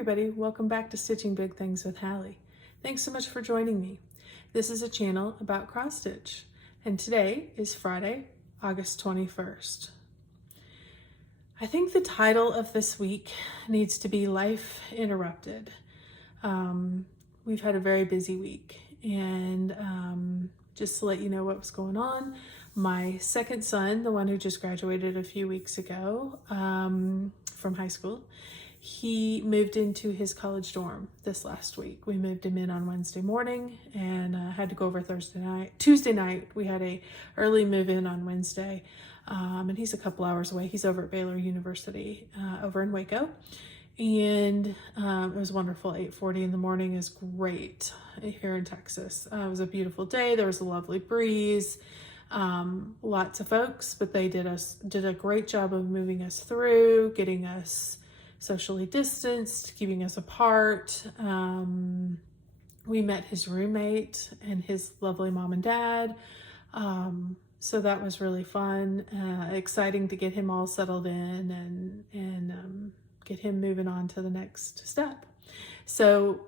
everybody, welcome back to Stitching Big Things with Hallie. Thanks so much for joining me. This is a channel about cross stitch, and today is Friday, August 21st. I think the title of this week needs to be Life Interrupted. We've had a very busy week, and just to let you know what was going on, my second son, the one who just graduated a few weeks ago from high school, he moved into his college dorm this last week. We moved him in on Wednesday morning and had to go over Tuesday night. We had a early move in on Wednesday, and he's a couple hours away. He's over at Baylor University over in Waco, and it was wonderful. 8:40 in the morning is great here in Texas. It was a beautiful day. There was a lovely breeze. Lots of folks, but they did a great job of moving us through, getting us socially distanced, keeping us apart. We met his roommate and his lovely mom and dad. So that was really fun, exciting to get him all settled in and get him moving on to the next step. So,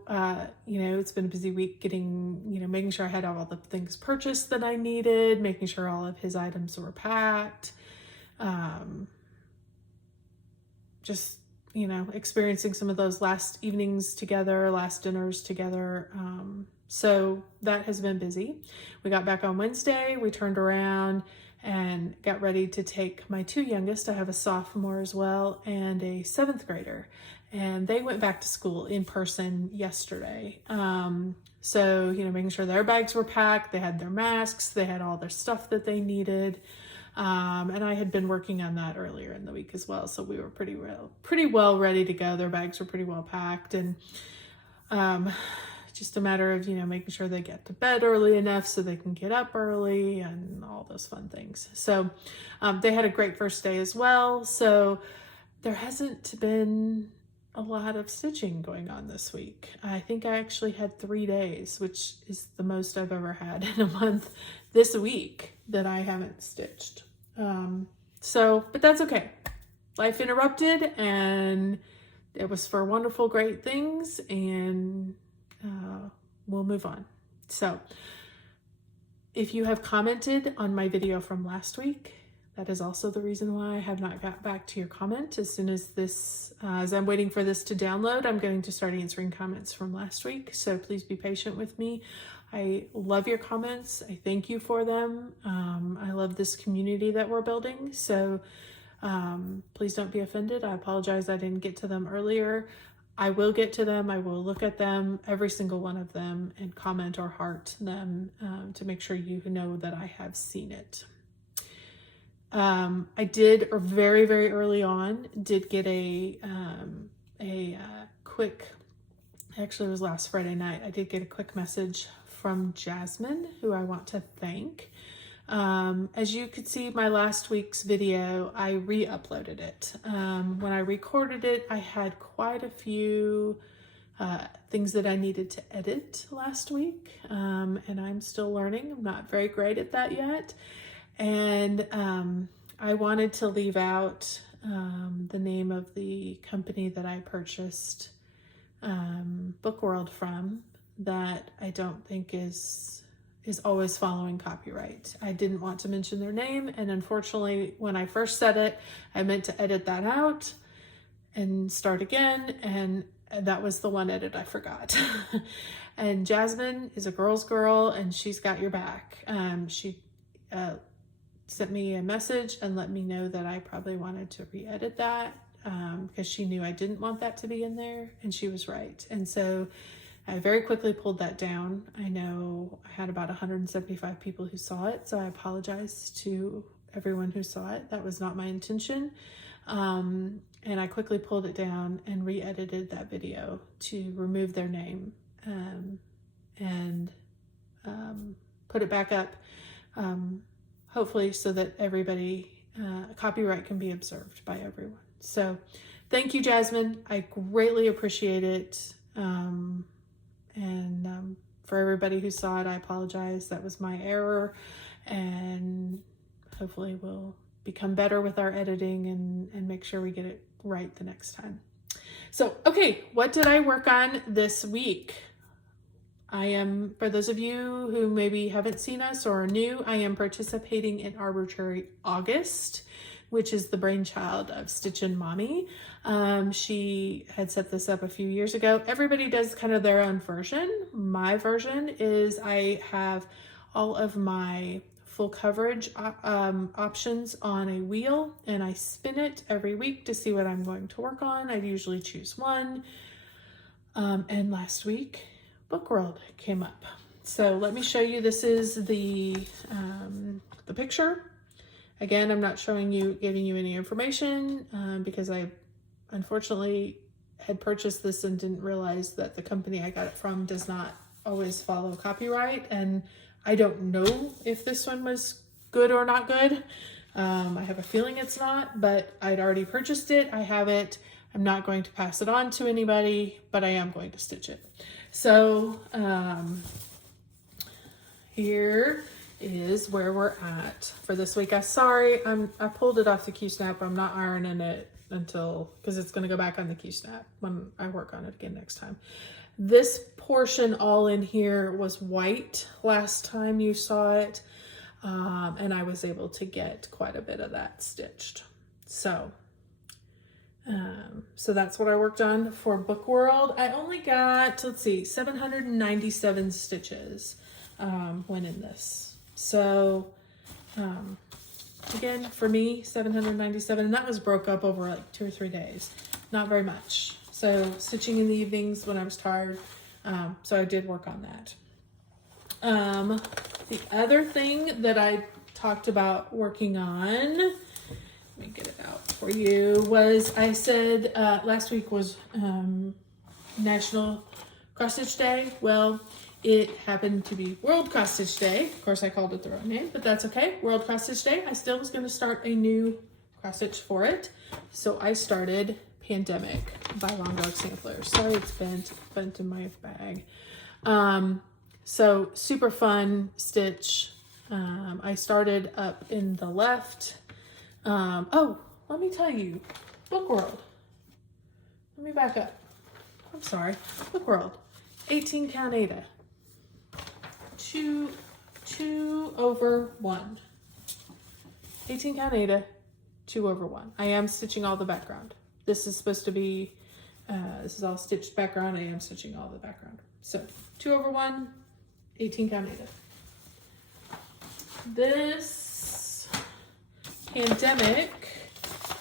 it's been a busy week making sure I had all the things purchased that I needed, making sure all of his items were packed, experiencing some of those last evenings together, last dinners together. So that has been busy. We got back on Wednesday, we turned around and got ready to take my two youngest. I have a sophomore as well and a 7th grader. And they went back to school in person yesterday. Making sure their bags were packed, they had their masks, they had all their stuff that they needed. And I had been working on that earlier in the week as well. So we were pretty well ready to go. Their bags were pretty well packed, and just a matter of, making sure they get to bed early enough so they can get up early and all those fun things. So they had a great first day as well. So there hasn't been a lot of stitching going on this week. I think I actually had 3 days, which is the most I've ever had in a month this week that I haven't stitched. But that's okay. Life interrupted, and it was for wonderful, great things, and we'll move on. So if you have commented on my video from last week, that is also the reason why I have not got back to your comment. As soon as as I'm waiting for this to download, I'm going to start answering comments from last week. So please be patient with me. I love your comments. I thank you for them. I love this community that we're building. So please don't be offended. I apologize I didn't get to them earlier. I will get to them. I will look at them, every single one of them, and comment or heart them to make sure you know that I have seen it. I did very, very early on, get a quick, actually it was last Friday night, I did get a quick message from Jasmine, who I want to thank. As you could see, my last week's video, I re-uploaded it. When I recorded it, I had quite a few things that I needed to edit last week, and I'm still learning. I'm not very great at that yet. And I wanted to leave out the name of the company that I purchased Book World from, that I don't think is always following copyright. I didn't want to mention their name, and unfortunately, when I first said it, I meant to edit that out and start again, and that was the one edit I forgot. And Jasmine is a girl's girl, and she's got your back. She sent me a message and let me know that I probably wanted to re-edit that because she knew I didn't want that to be in there, and she was right. And so I very quickly pulled that down. I know I had about 175 people who saw it, so I apologize to everyone who saw it. That was not my intention. And I quickly pulled it down and re-edited that video to remove their name and put it back up, hopefully so that everybody, copyright can be observed by everyone. So thank you, Jasmine. I greatly appreciate it. For everybody who saw it, I apologize. That was my error, and hopefully we'll become better with our editing and make sure we get it right the next time. So, okay, what did I work on this week? For those of you who maybe haven't seen us or are new, I am participating in Arbitrary August, which is the brainchild of Stitchin Mommy. She had set this up a few years ago. Everybody does kind of their own version. My version is I have all of my full coverage options on a wheel, and I spin it every week to see what I'm going to work on. I usually choose one. And last week, Book World came up. So let me show you. This is the picture. Again, I'm not giving you any information because I unfortunately had purchased this and didn't realize that the company I got it from does not always follow copyright. And I don't know if this one was good or not good. I have a feeling it's not, but I'd already purchased it. I have it. I'm not going to pass it on to anybody, but I am going to stitch it. So here is where we're at for this week. I pulled it off the Q-snap. I'm not ironing it because it's going to go back on the Q-snap when I work on it again next time. This portion all in here was white last time you saw it, and I was able to get quite a bit of that stitched. So that's what I worked on for Book World. I only got, 797 stitches went in this. So again, for me, 797, and that was broke up over like 2 or 3 days. Not very much. So stitching in the evenings when I was tired. So I did work on that. The other thing that I talked about working on, let me get it out for you, was I said last week was National Cross Stitch Day. Well, it happened to be World Cross Stitch Day. Of course, I called it the wrong name, but that's okay. World Cross Stitch Day. I still was going to start a new cross stitch for it. So I started Pandemic by Long Dog Samplers. Sorry, it's bent in my bag. So super fun stitch. I started up in the left. Oh, let me tell you, Book World. Let me back up. I'm sorry. Book World, 18 count Ada. 2 over 1. 18 count Ada, 2 over 1. I am stitching all the background. This is supposed to be, this is all stitched background. I am stitching all the background. So 2 over 1, 18 count Ada. This Pandemic,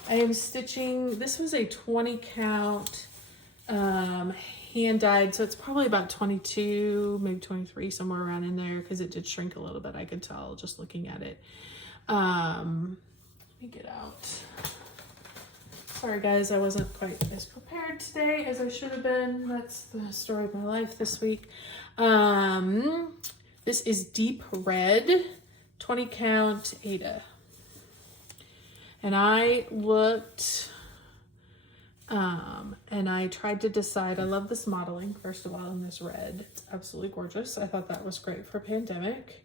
I am stitching, this was a 20 count hand dyed, so it's probably about 22, maybe 23, somewhere around in there, because it did shrink a little bit. I could tell just looking at it. Let me get out. Sorry guys, I wasn't quite as prepared today as I should have been. That's the story of my life this week. This is Deep Red, 20 count Ada. And I looked, and I tried to decide. I love this modeling, first of all, in this red. It's absolutely gorgeous. I thought that was great for Pandemic.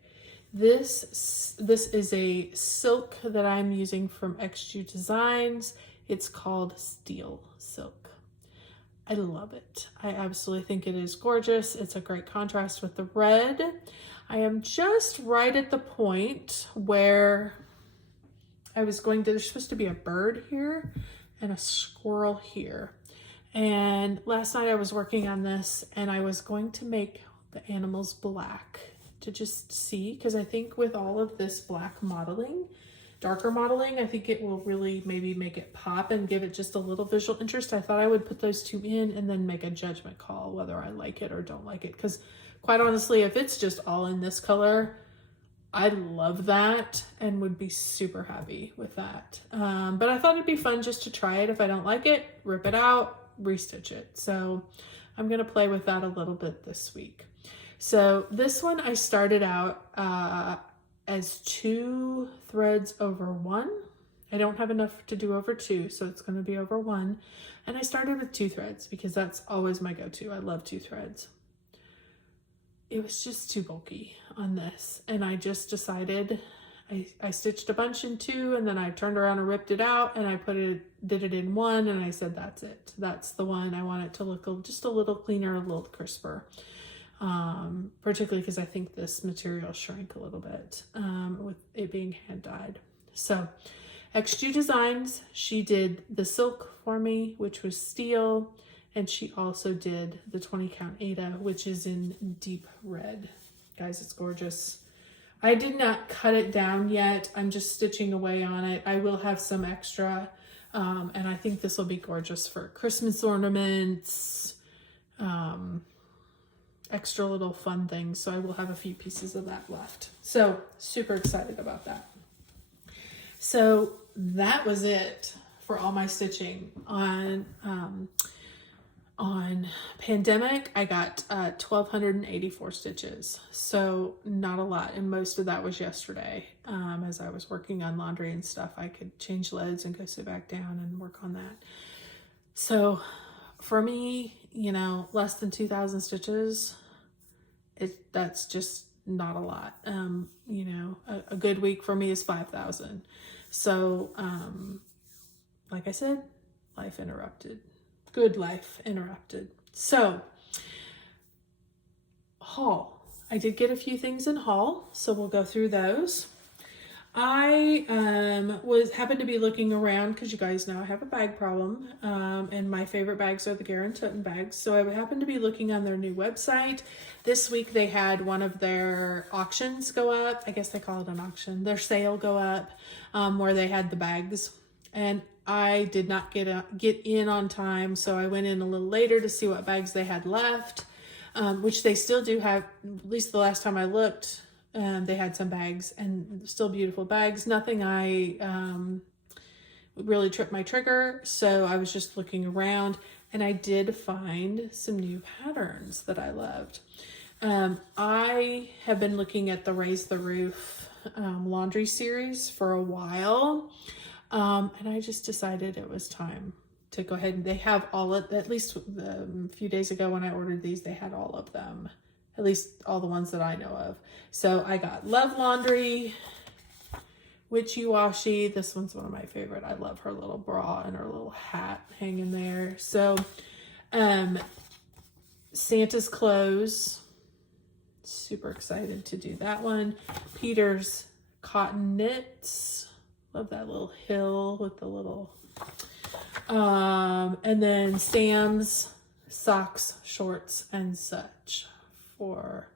This is a silk that I'm using from XG Designs. It's called Steel Silk. I love it. I absolutely think it is gorgeous. It's a great contrast with the red. I am just right at the point where there's supposed to be a bird here and a squirrel here. And last night I was working on this and I was going to make the animals black to just see, because I think with all of this black modeling, darker modeling, I think it will really maybe make it pop and give it just a little visual interest. I thought I would put those two in and then make a judgment call whether I like it or don't like it. Because quite honestly, if it's just all in this color, I love that and would be super happy with that. But I thought it'd be fun just to try it. If I don't like it, rip it out, restitch it. So I'm gonna play with that a little bit this week. So this one I started out as 2 threads over 1. I don't have enough to do over 2, so it's gonna be over 1. And I started with 2 threads because that's always my go-to. I love 2 threads. It was just too bulky on this, and I just decided I stitched a bunch in 2, and then I turned around and ripped it out, and I did it in 1, and I said, that's it. That's the one. I want it to look just a little cleaner, a little crisper. Particularly because I think this material shrank a little bit with it being hand dyed. So XG Designs, she did the silk for me, which was steel, and she also did the 20 count Ada, which is in deep red. Guys, it's gorgeous. I did not cut it down yet. I'm just stitching away on it. I will have some extra, and I think this will be gorgeous for Christmas ornaments, extra little fun things. So I will have a few pieces of that left. So super excited about that. So that was it for all my stitching on pandemic. I got 1,284 stitches, so not a lot, and most of that was yesterday. As I was working on laundry and stuff, I could change loads and go sit back down and work on that. So for me, you know, less than 2,000 stitches, that's just not a lot. You know, a good week for me is 5,000. So like I said, life interrupted. Good life interrupted. So haul. I did get a few things in haul, so we'll go through those. I happened to be looking around because you guys know I have a bag problem, and my favorite bags are the Garen Toten bags. So I happened to be looking on their new website. This week they had one of their auctions go up. I guess they call it an auction. Their sale go up, where they had the bags, and I did not get in on time, so I went in a little later to see what bags they had left, which they still do have. At least the last time I looked, they had some bags, and still beautiful bags. Nothing I really tripped my trigger, so I was just looking around, and I did find some new patterns that I loved. I have been looking at the Raise the Roof laundry series for a while. And I just decided it was time to go ahead, and they have all of, at least a few days ago when I ordered these, they had all of them, at least all the ones that I know of. So I got Love Laundry, Witchy Washy. This one's one of my favorite. I love her little bra and her little hat hanging there. So, Santa's Clothes, super excited to do that one. Peter's Cotton Knits. Love that little hill with the little, and then Sam's Socks, Shorts, and Such for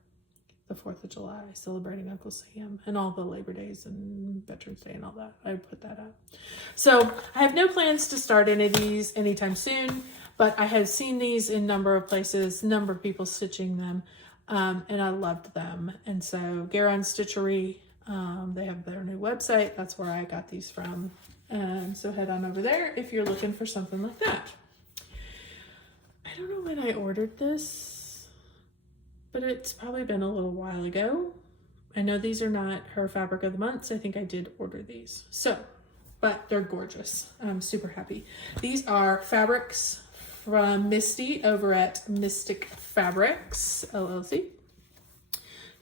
the 4th of July, celebrating Uncle Sam and all the Labor Days and Veterans Day and all that. I put that up. So I have no plans to start any of these anytime soon, but I have seen these in a number of places, number of people stitching them, and I loved them. And so Garon Stitchery, they have their new website. That's where I got these from. So head on over there if you're looking for something like that. I don't know when I ordered this, but it's probably been a little while ago. I know these are not her fabric of the months. I think I did order these. So, but they're gorgeous. I'm super happy. These are fabrics from Misty over at Mystic Fabrics LLC.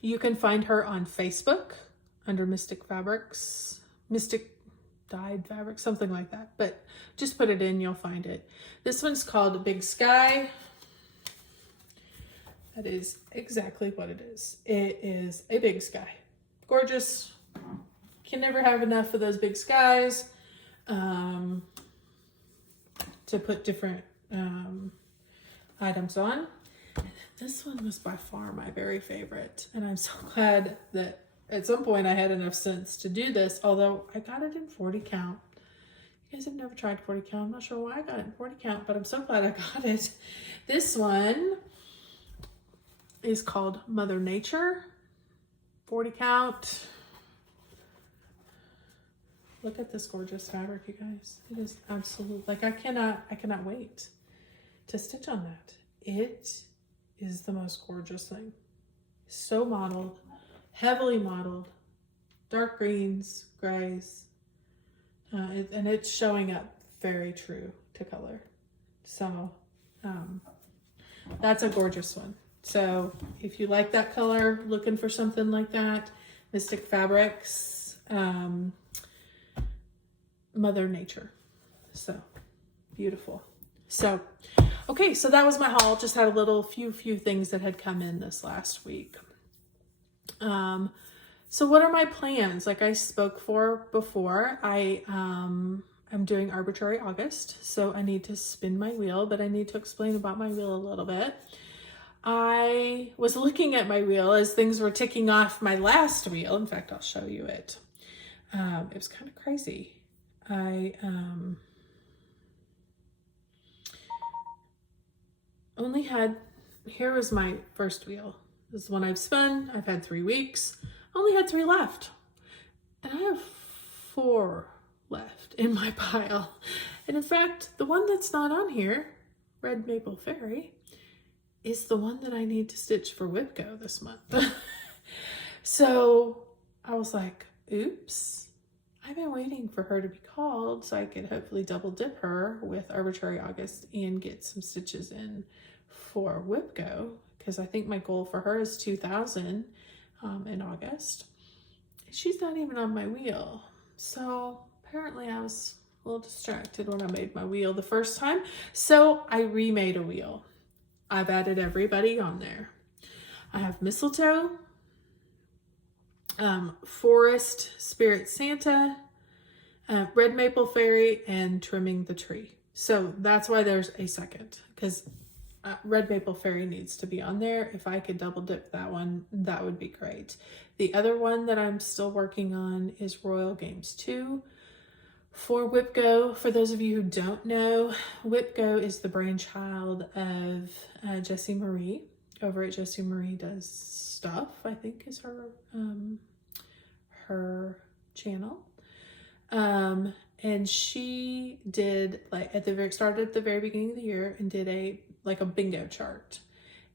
You can find her on Facebook under Mystic Fabrics, Mystic Dyed Fabrics, something like that. But just put it in, you'll find it. This one's called Big Sky. That is exactly what it is. It is a big sky. Gorgeous. Can never have enough of those big skies. To put different items on. And this one was by far my very favorite. And I'm so glad that at some point I had enough sense to do this, although I got it in 40 count. You guys have never tried 40 count. I'm not sure why I got it in 40 count, but I'm so glad I got it. This one is called Mother Nature, 40 count. Look at this gorgeous fabric, you guys. It is absolute, like I cannot wait to stitch on that. It is the most gorgeous thing. So modeled. Heavily modeled, dark greens, grays, and it's showing up very true to color. So that's a gorgeous one. So if you like that color, looking for something like that, Mystic Fabrics, Mother Nature. So beautiful. So, okay, so that was my haul. Just had a few things that had come in this last week. So what are my plans? Like I spoke for before, I'm doing Arbitrary August, so I need to spin my wheel, but I need to explain about my wheel a little bit. I was looking at my wheel as things were ticking off my last wheel. In fact, I'll show you it. It was kind of crazy. I only had, here was my first wheel. This is one I've spun. I've had 3 weeks. I only had 3 left. And I have 4 left in my pile. And in fact, the one that's not on here, Red Maple Fairy, is the one that I need to stitch for WIPGO this month. So I was like, oops, I've been waiting for her to be called so I could hopefully double dip her with Arbitrary August and get some stitches in for WIPGO, because I think my goal for her is 2,000 in August. She's not even on my wheel. So apparently I was a little distracted when I made my wheel the first time. So I remade a wheel. I've added everybody on there. I have Mistletoe, Forest Spirit Santa, Red Maple Fairy, and Trimming the Tree. So that's why there's a second, because Red Maple Fairy needs to be on there. If I could double dip that one, that would be great. The other one that I'm still working on is Royal Games 2 for WIPGO. For those of you who don't know, WIPGO is the brainchild of Jessie Marie over at Jessie Marie Does Stuff, I think is her channel. And she did, like, started at the very beginning of the year and did a bingo chart.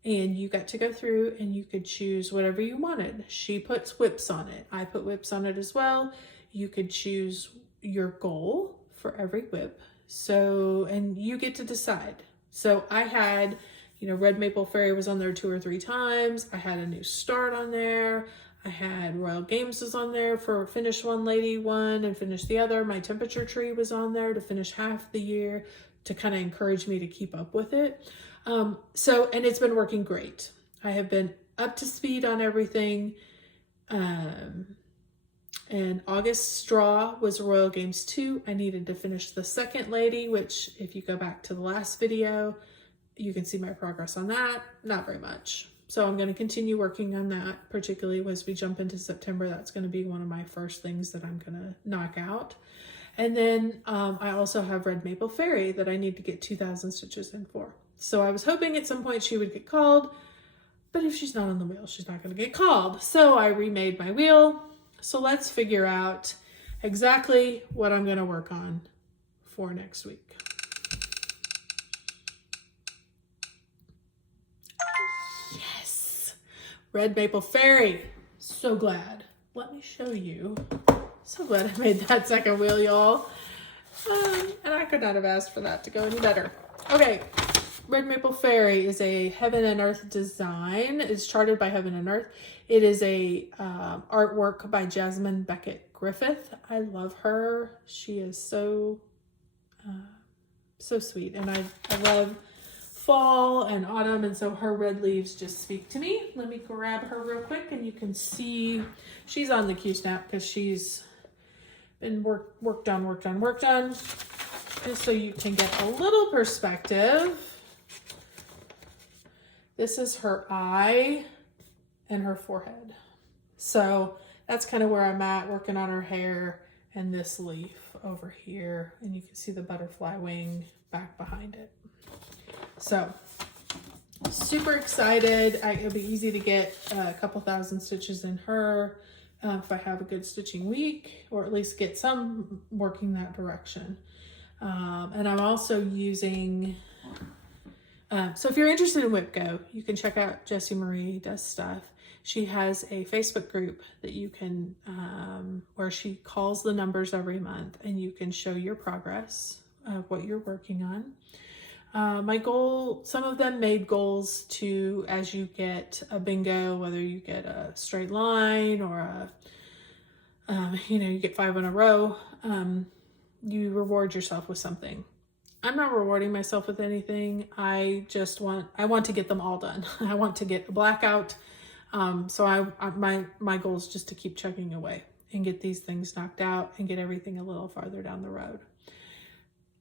And you got to go through and you could choose whatever you wanted. She puts whips on it. I put whips on it as well. You could choose your goal for every whip. So, and you get to decide. So I had, Red Maple Fairy was on there 2 or 3 times. I had a new start on there. I had Royal Games was on there for finish one lady one and finish the other. My temperature tree was on there to finish half the year to kind of encourage me to keep up with it. And it's been working great. I have been up to speed on everything. And August straw was Royal Games 2. I needed to finish the second lady, which if you go back to the last video, you can see my progress on that. Not very much. So I'm going to continue working on that, particularly as we jump into September. That's going to be one of my first things that I'm going to knock out. And then I also have Red Maple Fairy that I need to get 2,000 stitches in for. So I was hoping at some point she would get called, but if she's not on the wheel, she's not going to get called. So I remade my wheel. So let's figure out exactly what I'm going to work on for next week. Yes, Red Maple Fairy. So glad. Let me show you. So glad I made that second wheel, y'all. And I could not have asked for that to go any better. Okay, Red Maple Fairy is a Heaven and Earth design. It's charted by Heaven and Earth. It is a artwork by Jasmine Becket-Griffith. I love her. She is so sweet. And I love fall and autumn, and so her red leaves just speak to me. Let me grab her real quick and you can see she's on the Q-snap because she's been worked on. Just so you can get a little perspective. This is her eye and her forehead. So that's kind of where I'm at, working on her hair and this leaf over here. And you can see the butterfly wing back behind it. So super excited. It'll be easy to get a couple thousand stitches in her if I have a good stitching week, or at least get some working that direction. And I'm also using, so if you're interested in WIPGO, you can check out Jessie Marie Does Stuff. She has a Facebook group that you can, where she calls the numbers every month and you can show your progress of what you're working on. My goal, some of them made goals to, as you get a bingo, whether you get a straight line or a you know, you get 5 in a row, you reward yourself with something. I'm not rewarding myself with anything. I want to get them all done. I want to get a blackout. So my goal is just to keep chugging away and get these things knocked out and get everything a little farther down the road.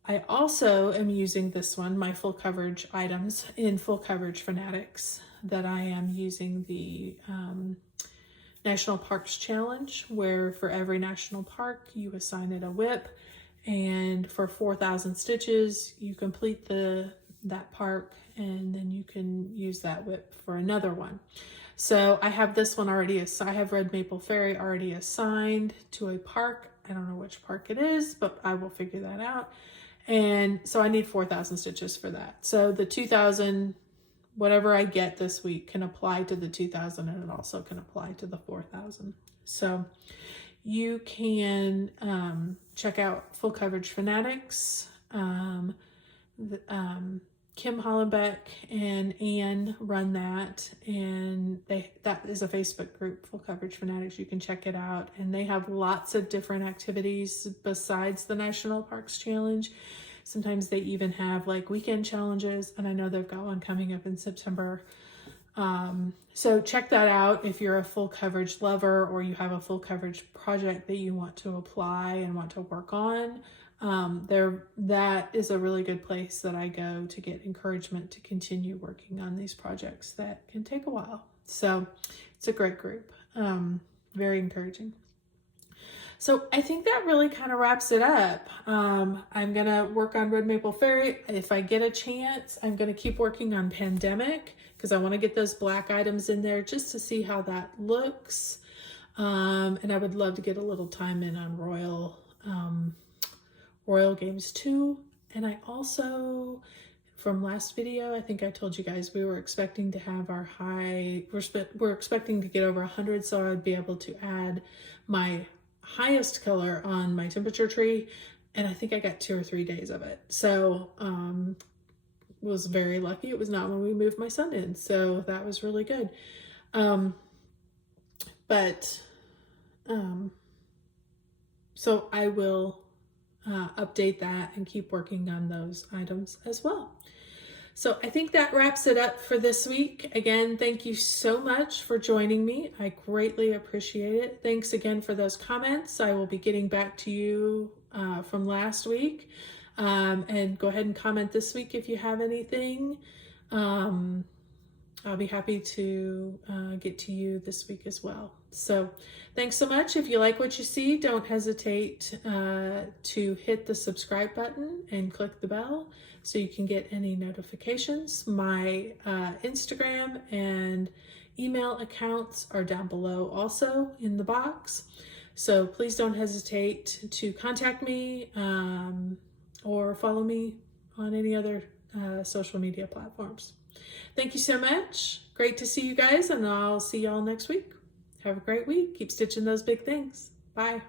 I also am using this one, my full coverage items in Full Coverage Fanatics, that I am using the National Parks Challenge, where for every national park you assign it a whip, and for 4,000 stitches you complete that park, and then you can use that whip for another one. So I have this one already, I have Red Maple Ferry already assigned to a park. I don't know which park it is, but I will figure that out. And so I need 4,000 stitches for that. So the 2,000, whatever I get this week, can apply to the 2,000, and it also can apply to the 4,000. So you can check out Full Coverage Fanatics. Kim Hollenbeck and Anne run that, and that is a Facebook group, Full Coverage Fanatics. You can check it out, and they have lots of different activities besides the National Parks Challenge. Sometimes they even have like weekend challenges, and I know they've got one coming up in September. So check that out if you're a full coverage lover, or you have a full coverage project that you want to apply and want to work on. That is a really good place that I go to get encouragement to continue working on these projects that can take a while. So it's a great group, very encouraging. So I think that really kind of wraps it up. I'm going to work on Red Maple Ferry. If I get a chance, I'm going to keep working on Pandemic, because I want to get those black items in there just to see how that looks. And I would love to get a little time in on Royal Games 2. And I also, from last video, I think I told you guys we were expecting to have our we're expecting to get over 100, so I would be able to add my highest color on my temperature tree, and I think I got 2 or 3 days of it. So was very lucky. It was not when we moved my son in, so that was really good. So I will update that and keep working on those items as well. So I think that wraps it up for this week. Again, thank you so much for joining me. I greatly appreciate it. Thanks again for those comments. I will be getting back to you from last week. And go ahead and comment this week if you have anything. I'll be happy to get to you this week as well. So thanks so much. If you like what you see, don't hesitate to hit the subscribe button and click the bell so you can get any notifications. My Instagram and email accounts are down below also in the box. So please don't hesitate to contact me or follow me on any other social media platforms. Thank you so much. Great to see you guys, and I'll see y'all next week. Have a great week. Keep stitching those big things. Bye.